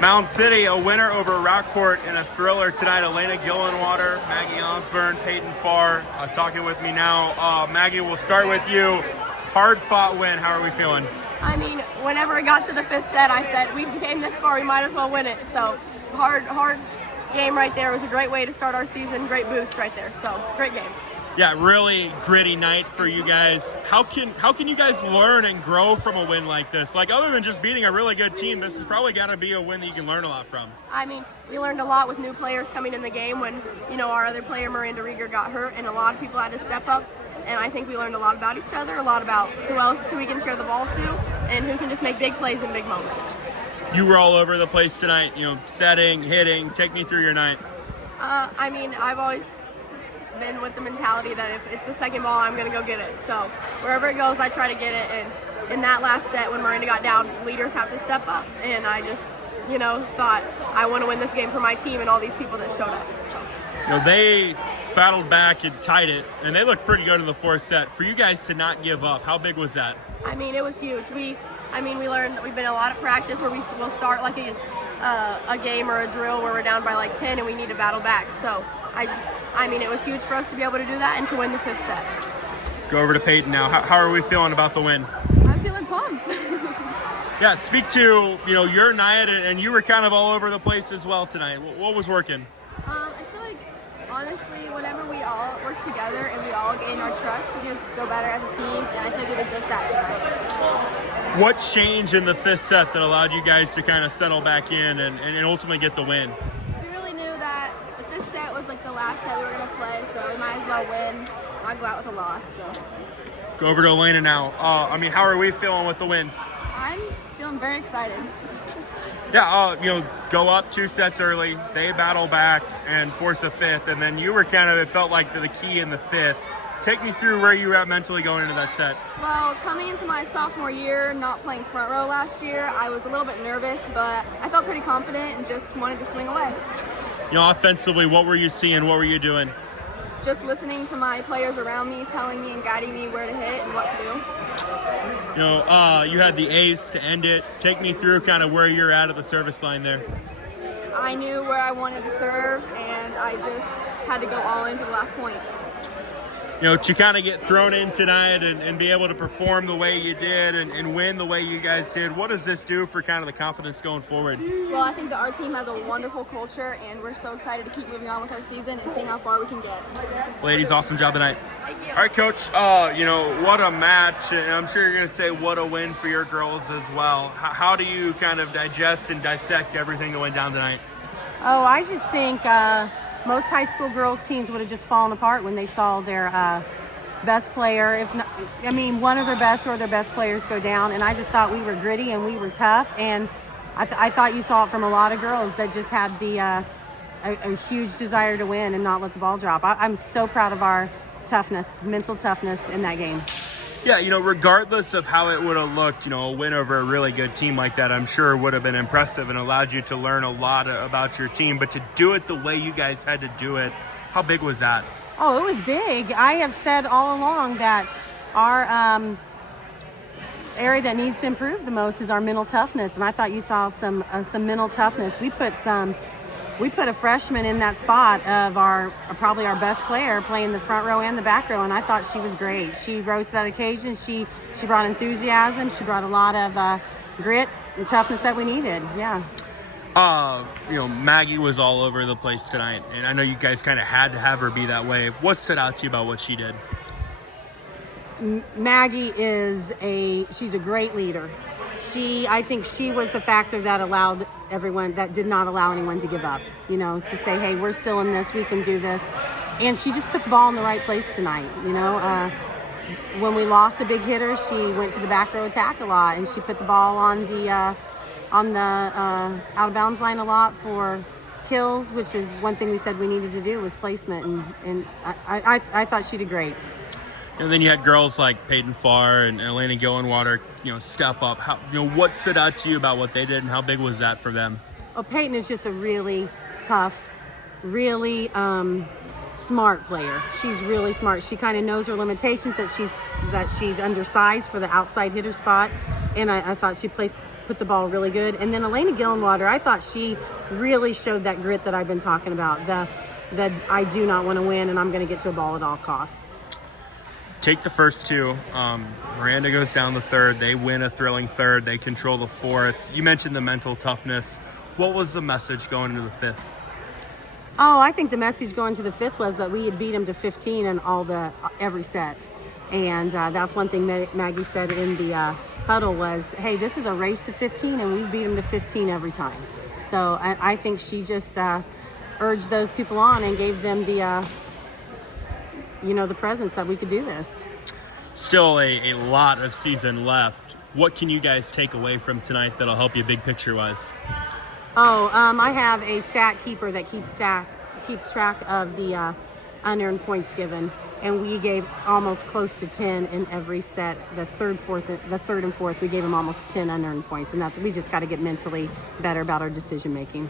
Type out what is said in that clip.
Mound City, a winner over Rockport in a thriller tonight. Elena Gillenwater, Maggie Osborne, Peyton Farr talking with me now. Maggie, we'll start with you. Hard-fought win. How are we feeling? I mean, whenever it got to the fifth set, I said, we came this far, we might as well win it. So, hard game right there. It was a great way to start our season. Great boost right there. So, great game. Yeah, really gritty night for you guys. How can you guys learn and grow from a win like this? Like, other than just beating a really good team, this has probably got to be a win that you can learn a lot from. I mean, we learned a lot with new players coming in the game when, our other player, Miranda Rieger, got hurt, and a lot of people had to step up. And I think we learned a lot about each other, a lot about who we can share the ball to, and who can just make big plays in big moments. You were all over the place tonight, setting, hitting. Take me through your night. I mean, I've always been with the mentality that if it's the second ball, I'm going to go get it. So wherever it goes, I try to get it. And in that last set, when Miranda got down, leaders have to step up. And I just, thought I want to win this game for my team and all these people that showed up. So. They battled back and tied it, and they looked pretty good in the fourth set. For you guys to not give up, how big was that? I mean, it was huge. We learned, we've been in a lot of practice where we'll start like a game or a drill where we're down by like 10 and we need to battle back. So it was huge for us to be able to do that and to win the fifth set. Go over to Peyton now. How are we feeling about the win? I'm feeling pumped. Yeah, speak to, your night, and you were kind of all over the place as well tonight. What was working? I feel like, honestly, whenever we all work together and we all gain our trust, we just go better as a team, and I think we did just that tonight. What changed in the fifth set that allowed you guys to kind of settle back in and ultimately get the win? We really knew that the fifth set was like the last set we were going to play, so we might as well win, not go out with a loss. So. Go over to Elena now. How are we feeling with the win? I'm feeling very excited. Yeah, go up 2 sets early. They battle back and force a fifth, and then you were it felt like the key in the fifth. Take me through where you were at mentally going into that set. Well, coming into my sophomore year, not playing front row last year, I was a little bit nervous, but I felt pretty confident and just wanted to swing away. Offensively, what were you seeing? What were you doing? Just listening to my players around me, telling me and guiding me where to hit and what to do. You had the ace to end it. Take me through kind of where you're at the service line there. I knew where I wanted to serve, and I just had to go all in for the last point. To kind of get thrown in tonight and be able to perform the way you did and win the way you guys did, what does this do for kind of the confidence going forward? Well, I think that our team has a wonderful culture, and we're so excited to keep moving on with our season and seeing how far we can get. Ladies, awesome job tonight. Thank you. All right, Coach, what a match, and I'm sure you're going to say what a win for your girls as well. How do you kind of digest and dissect everything that went down tonight? Oh, I just think most high school girls teams would have just fallen apart when they saw their best player, one of their best or their best players go down. And I just thought we were gritty and we were tough. And I thought you saw it from a lot of girls that just had a huge desire to win and not let the ball drop. I'm so proud of our toughness, mental toughness in that game. Yeah, regardless of how it would have looked, a win over a really good team like that, I'm sure would have been impressive and allowed you to learn a lot about your team. But to do it the way you guys had to do it, how big was that? Oh, it was big. I have said all along that our area that needs to improve the most is our mental toughness, and I thought you saw some mental toughness. We put a freshman in that spot of probably our best player playing the front row and the back row, and I thought she was great. She rose to that occasion. She brought enthusiasm. She brought a lot of grit and toughness that we needed. Yeah. Maggie was all over the place tonight, and I know you guys kind of had to have her be that way. What stood out to you about what she did? Maggie she's a great leader. I think she was the factor that did not allow anyone to give up, to say, hey, we're still in this, we can do this. And she just put the ball in the right place tonight, When we lost a big hitter, she went to the back row attack a lot, and she put the ball on the out of bounds line a lot for kills, which is one thing we said we needed to do was placement, and I thought she did great. And then you had girls like Peyton Farr and Elena Gillenwater, step up. What stood out to you about what they did, and how big was that for them? Oh, Peyton is just a really tough, really smart player. She's really smart. She kind of knows her limitations, that she's undersized for the outside hitter spot, and I thought she placed put the ball really good. And then Elena Gillenwater, I thought she really showed that grit that I've been talking about. The I do not want to win, and I'm going to get to a ball at all costs. Take the first two. Miranda goes down the third. They win a thrilling third. They control the fourth. You mentioned the mental toughness. What was the message going into the fifth? Oh, I think the message going to the fifth was that we had beat them to 15 in every set. And that's one thing Maggie said in the huddle was, hey, this is a race to 15, and we beat them to 15 every time. So I think she just urged those people on and gave them the, the presence that we could do this. Still a lot of season left. What can you guys take away from tonight that'll help you big picture-wise? I have a stat keeper that keeps track of the unearned points given, and we gave almost close to 10 in every set. The third and fourth, we gave them almost 10 unearned points, and we just got to get mentally better about our decision making.